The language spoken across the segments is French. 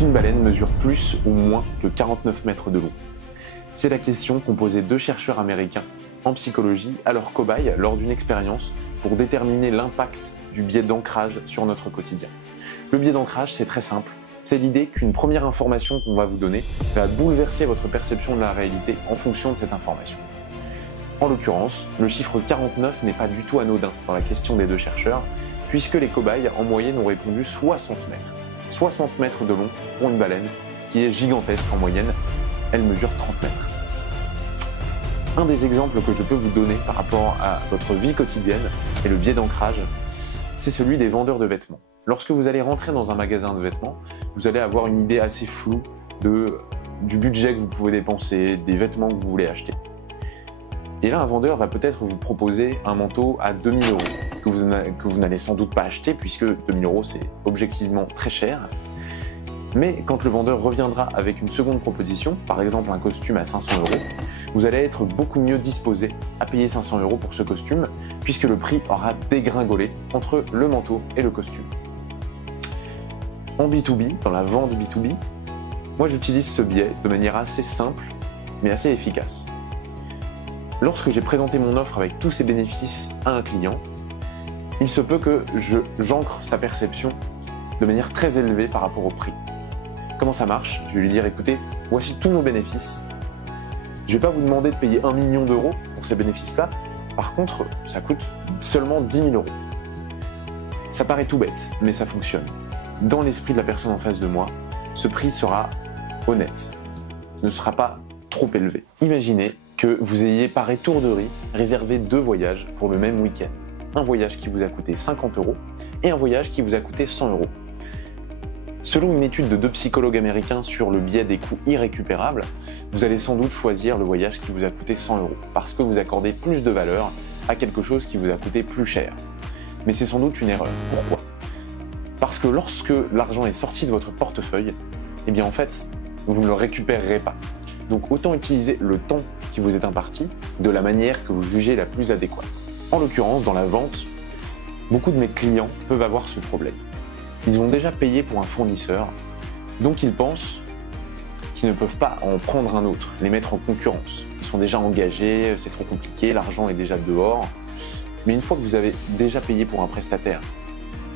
qu'une baleine mesure plus ou moins que 49 mètres de long? C'est la question qu'ont posé deux chercheurs américains en psychologie à leurs cobayes lors d'une expérience pour déterminer l'impact du biais d'ancrage sur notre quotidien. Le biais d'ancrage, c'est très simple. C'est l'idée qu'une première information qu'on va vous donner va bouleverser votre perception de la réalité en fonction de cette information. En l'occurrence, le chiffre 49 n'est pas du tout anodin dans la question des deux chercheurs, puisque les cobayes en moyenne ont répondu 60 mètres. 60 mètres de long pour une baleine, ce qui est gigantesque en moyenne, elle mesure 30 mètres. Un des exemples que je peux vous donner par rapport à votre vie quotidienne et le biais d'ancrage, c'est celui des vendeurs de vêtements. Lorsque vous allez rentrer dans un magasin de vêtements, vous allez avoir une idée assez floue du budget que vous pouvez dépenser, des vêtements que vous voulez acheter. Et là, un vendeur va peut-être vous proposer un manteau à 2000 € que vous n'allez sans doute pas acheter puisque 2000 € c'est objectivement très cher. Mais quand le vendeur reviendra avec une seconde proposition, par exemple un costume à 500 €, vous allez être beaucoup mieux disposé à payer 500 € pour ce costume puisque le prix aura dégringolé entre le manteau et le costume. En B2B, dans la vente B2B, moi j'utilise ce biais de manière assez simple mais assez efficace. Lorsque j'ai présenté mon offre avec tous ses bénéfices à un client, il se peut que j'ancre sa perception de manière très élevée par rapport au prix. Comment ça marche? Je vais lui dire, écoutez, voici tous nos bénéfices. Je ne vais pas vous demander de payer 1 million d'euros pour ces bénéfices-là. Par contre, ça coûte seulement 10 000 €. Ça paraît tout bête, mais ça fonctionne. Dans l'esprit de la personne en face de moi, ce prix sera honnête, ne sera pas trop élevé. Imaginez que vous ayez par étourderie réservé 2 voyages pour le même week-end. Un voyage qui vous a coûté 50 € et un voyage qui vous a coûté 100 €. Selon une étude de 2 psychologues américains sur le biais des coûts irrécupérables, vous allez sans doute choisir le voyage qui vous a coûté 100 € parce que vous accordez plus de valeur à quelque chose qui vous a coûté plus cher. Mais c'est sans doute une erreur. Pourquoi? Parce que lorsque l'argent est sorti de votre portefeuille, eh bien en fait, vous ne le récupérerez pas. Donc autant utiliser le temps qui vous est imparti de la manière que vous jugez la plus adéquate. En l'occurrence, dans la vente, beaucoup de mes clients peuvent avoir ce problème. Ils ont déjà payé pour un fournisseur, donc ils pensent qu'ils ne peuvent pas en prendre un autre, les mettre en concurrence. Ils sont déjà engagés, c'est trop compliqué, l'argent est déjà dehors. Mais une fois que vous avez déjà payé pour un prestataire,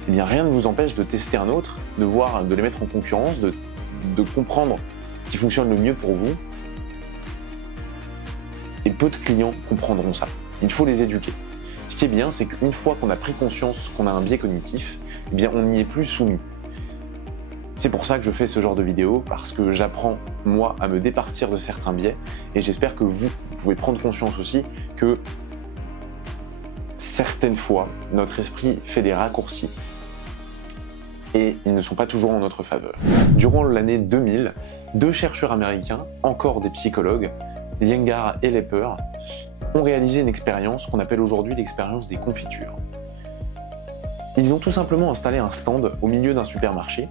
eh bien rien ne vous empêche de tester un autre, de les mettre en concurrence, de comprendre ce qui fonctionne le mieux pour vous. Et peu de clients comprendront ça. Il faut les éduquer. Ce qui est bien, c'est qu'une fois qu'on a pris conscience qu'on a un biais cognitif, eh bien on n'y est plus soumis. C'est pour ça que je fais ce genre de vidéo, parce que j'apprends, moi, à me départir de certains biais, et j'espère que vous pouvez prendre conscience aussi que certaines fois, notre esprit fait des raccourcis, et ils ne sont pas toujours en notre faveur. Durant l'année 2000, 2 chercheurs américains, encore des psychologues, Iyengar et Lepper, ont réalisé une expérience qu'on appelle aujourd'hui l'expérience des confitures. Ils ont tout simplement installé un stand au milieu d'un supermarché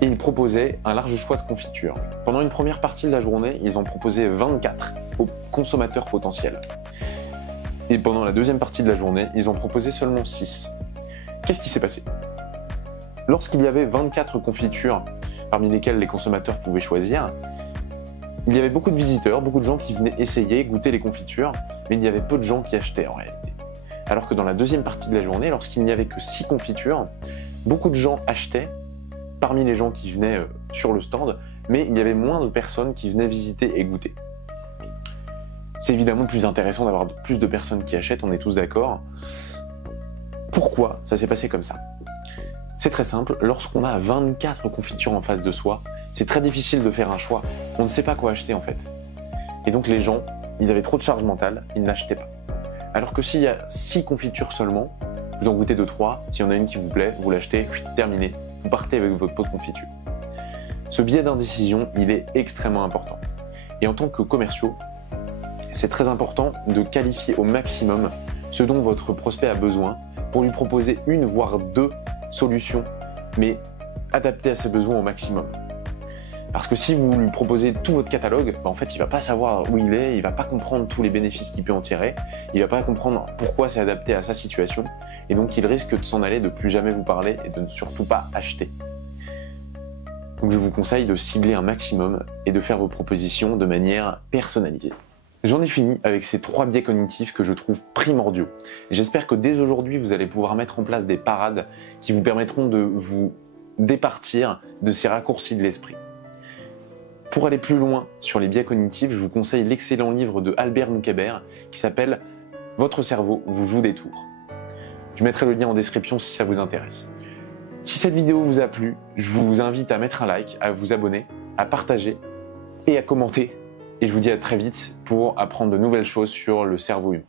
et ils proposaient un large choix de confitures. Pendant une première partie de la journée, ils en proposaient 24 aux consommateurs potentiels. Et pendant la deuxième partie de la journée, ils en proposaient seulement 6. Qu'est-ce qui s'est passé? Lorsqu'il y avait 24 confitures parmi lesquelles les consommateurs pouvaient choisir, il y avait beaucoup de visiteurs, beaucoup de gens qui venaient essayer, goûter les confitures, mais il y avait peu de gens qui achetaient en réalité. Alors que dans la deuxième partie de la journée, lorsqu'il n'y avait que 6 confitures, beaucoup de gens achetaient parmi les gens qui venaient sur le stand, mais il y avait moins de personnes qui venaient visiter et goûter. C'est évidemment plus intéressant d'avoir plus de personnes qui achètent, on est tous d'accord. Pourquoi ça s'est passé comme ça? C'est très simple, lorsqu'on a 24 confitures en face de soi, c'est très difficile de faire un choix. On ne sait pas quoi acheter en fait. Et donc les gens, ils avaient trop de charge mentale, ils n'achetaient pas. Alors que s'il y a 6 confitures seulement, vous en goûtez 2-3, s'il y en a une qui vous plaît, vous l'achetez, terminé, vous partez avec votre pot de confiture. Ce biais d'indécision, il est extrêmement important. Et en tant que commerciaux, c'est très important de qualifier au maximum ce dont votre prospect a besoin pour lui proposer une voire 2 solutions, mais adaptées à ses besoins au maximum. Parce que si vous lui proposez tout votre catalogue, en fait, il va pas savoir où il est, il va pas comprendre tous les bénéfices qu'il peut en tirer, il va pas comprendre pourquoi c'est adapté à sa situation, et donc il risque de s'en aller, de plus jamais vous parler et de ne surtout pas acheter. Donc je vous conseille de cibler un maximum et de faire vos propositions de manière personnalisée. J'en ai fini avec ces 3 biais cognitifs que je trouve primordiaux. J'espère que dès aujourd'hui, vous allez pouvoir mettre en place des parades qui vous permettront de vous départir de ces raccourcis de l'esprit. Pour aller plus loin sur les biais cognitifs, je vous conseille l'excellent livre de Albert Moukébert qui s'appelle « Votre cerveau vous joue des tours ». Je mettrai le lien en description si ça vous intéresse. Si cette vidéo vous a plu, je vous invite à mettre un like, à vous abonner, à partager et à commenter. Et je vous dis à très vite pour apprendre de nouvelles choses sur le cerveau humain.